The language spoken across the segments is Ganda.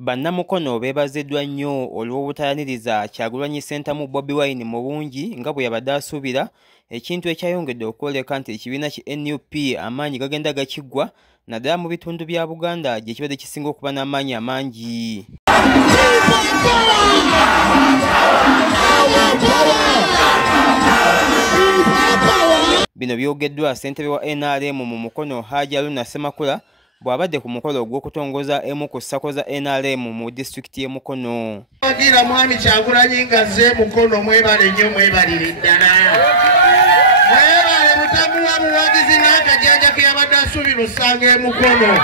Bannamukono beebaziddwa nnyo olw'obutayaniriza Kyagulanyi Ssentamu Bobi Wine mu bungi nga bwe yabadde asuubira, ekintu ekyayongedde okwoleka nti ekibiina ki NUP amaanyi gagenda gakiggwa naddala mu bitundu bya Buganda gye kibadde kisinga okuba n'amaanyi amangi. Bino byogeddwa ssentebe wa NRM mu Mukono Hajji Haruna Ssemakula bw'abadde ku mukolo gw'okutongoza emu ku ssako za NRM mu disitulikiti y'e Mukono. Wagira mwami Kyagulanyi ngazze Mukono mwebale nnyo mwebalire ddala. Mwebale mutamuwa buwagizi n'akajanja ke yabadde asuubira osanga e Mukono.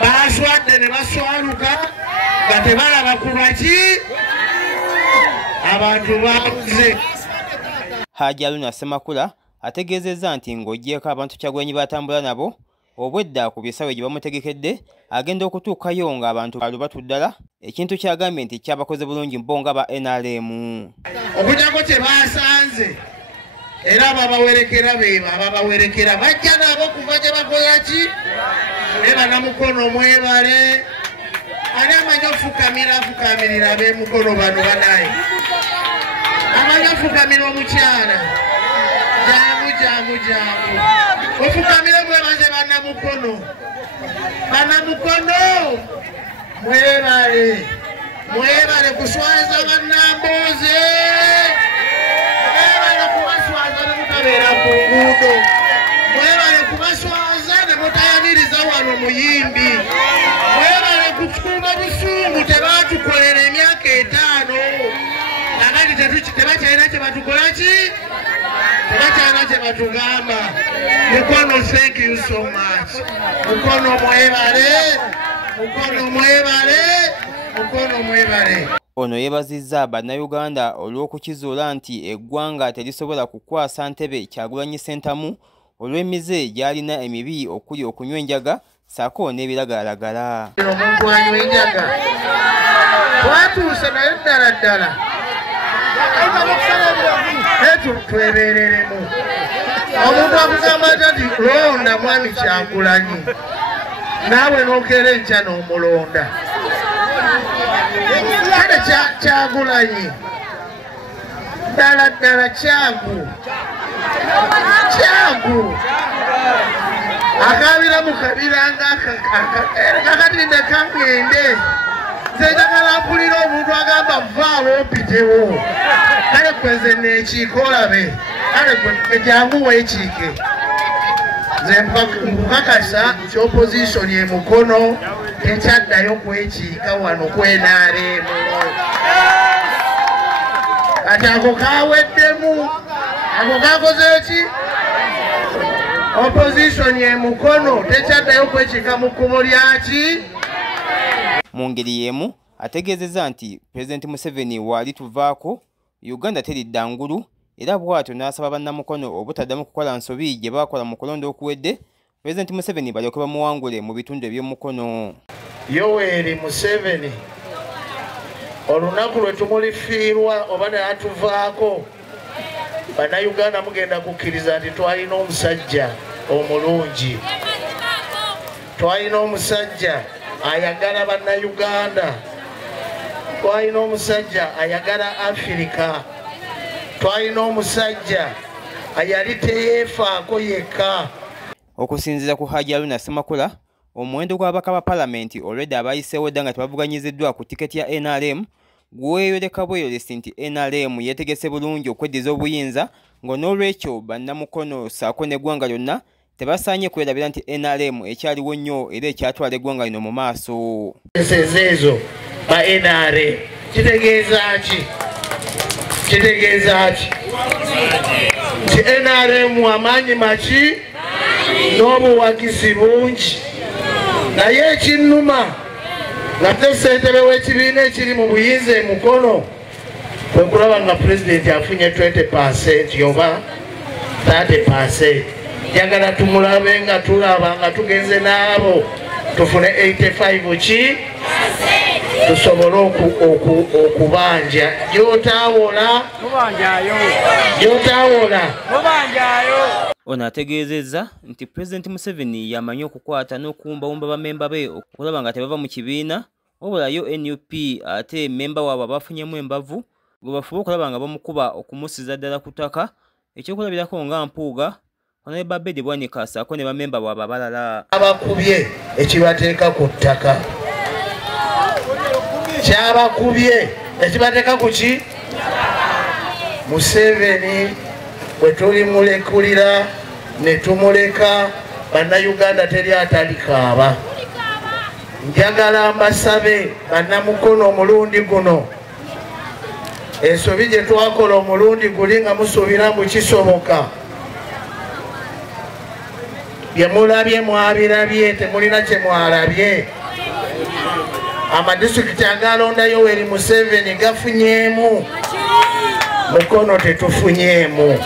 Baaswadde ne baswaluka nga tebalaba ku lwaki abantu baabuze. Hajji Haruna Ssemakula ategeezezza nti ng'oggyeko abantu Kyagulanyi batambula nabo, obwedda ku bisawe gye bamutegekedde agenda okutuukayo ng'abantu balubatu ddala, ekintu kyagambye nti kyabakoze bulungi bo nga ba NRM. Okugyako kye baasanze era ababawerekera ababawerekera bajja nabo kuva gye bakola ki ne bannamukono mwebale ani amanyi ofukamirira ab'e Mukono bano banaye amanyi ofukamira omukyala jangu ofukamire mwebaze bannamukono mwebale kuswaza bannambuuze mwebale kubaswaza ne mutabeera ku nguudo mwebale kubaswaza ne mutayaniriza wano muyimbi mwebale kukuuma busungu tebaatukolera emyaka 5 kakati tebakyalina kye batukola ki tebakyalina kye batugamba. Mukono, thank you so much. Mukono mwebale. Ono yeebazizza bannayuganda olw'okukizuula nti eggwanga terisobola kukwasa ntebe Kyagulanyi Ssentamu olw'emize gy'alina emibi okuli okunywa enjaga ssaako n'ebiragalalagala. Omuntu anywa enjaga twatuuse naye ddala twebereremu. Omuntu akugamba nti londa mwami Kyagulanyi naawe n'okeera enkya n'omulonda. Kale Kyagulanyi ddala kyangu akabira mu kabira ng'akatinde kangende nze njagala mpulira omuntu agamba vaawo opitewo kale kweze neekiika olabe kale jangu weekiike. Nze nkukakasa nti opozisoni e Mukono tekyaddayo kwekiika wano kwenaaleemu. Kati ako kaweddemu ako kakoze ki? Opozisoni e Mukono tekyaddayo kwekiika mu kkubo lyaki? Mu ngeri y'emu ategeezezza nti Pulezidenti Museveni w'alituvaako Uganda teridda ngulu, era bw'atyo n'asaba bannamukono obutaddamu kukola nsobi gye baakola mu kulonda okuwedde Pulezidenti Museveni balyoke bamuwangule mu bitundu eby'Omukono. Yoweri Museveni olunaku lwe tumulifiirwa oba ne atuvaako bannayuganda mugenda kukkiriza nti twalina omusajja omulungi, twalina omusajja ayagala bannayuganda, twalina omusajja ayagala Afirika, twalina omusajja ayali teyeefaako yekka. Okusinziira ku Hajji Haruna Ssemakula, omuwendo gw'ababaka ba palamenti olwedde abayiseewo dda nga tebavuganyiziddwa ku tiketi ya NRM gweyoleka bweyolesi nti NRM yeetegese bulungi okweddiza obuyinza, ng'onoolwekyo bannamukono ssaako n'eggwanga lyonna tebasaanye kwerabira nti NRM ekyaliwo nnyo era ekyatwala eggwanga lino mu maaso. Ezo ba NRM kitegeeza ki? Nti NRM amaanyi maki n'obuwagizi bungi, naye ekinnuma nga ssentebe w'ekibiina ekiri mu buyinza e Mukono kwe kulaba nga pulezidenti afunye 20% oba 30%. Njagala tumulabe nga tulaba nga tugenze n'abo tufune 85 ki tusobole okubanja gy'otaawola. Ono ategeezezza nti Pulezidenti Museveni yamanyi okukwata n'okuwumbawumba bamemba be okulaba nga tebava mu kibiina wabulayo NUP ate memba waabwe bafunyemu embavu gwe bafuba okulaba nga bamukuba okumusiza ddala ku ttaka ekyokulabirako nga Mpuuga Honorable Babedi Bwanika ssaako ne bamemba bwabwe abalala abakubye ekibateeka ku ttaka kyabakubye ekibateeka ku ki Museveni bwe tulimulekulira ne tumuleka bannayuganda teri atalikaaba njagala mbasabe bannamukono omulundi guno ensobi gye twakola omulundi guli nga musuubira mu kisoboka bye mulabye mwabirabye temulina kye mwalabye amadisitulikiti agalonda Yoweri Museveni gafunyeemu mukono tetufunyeemu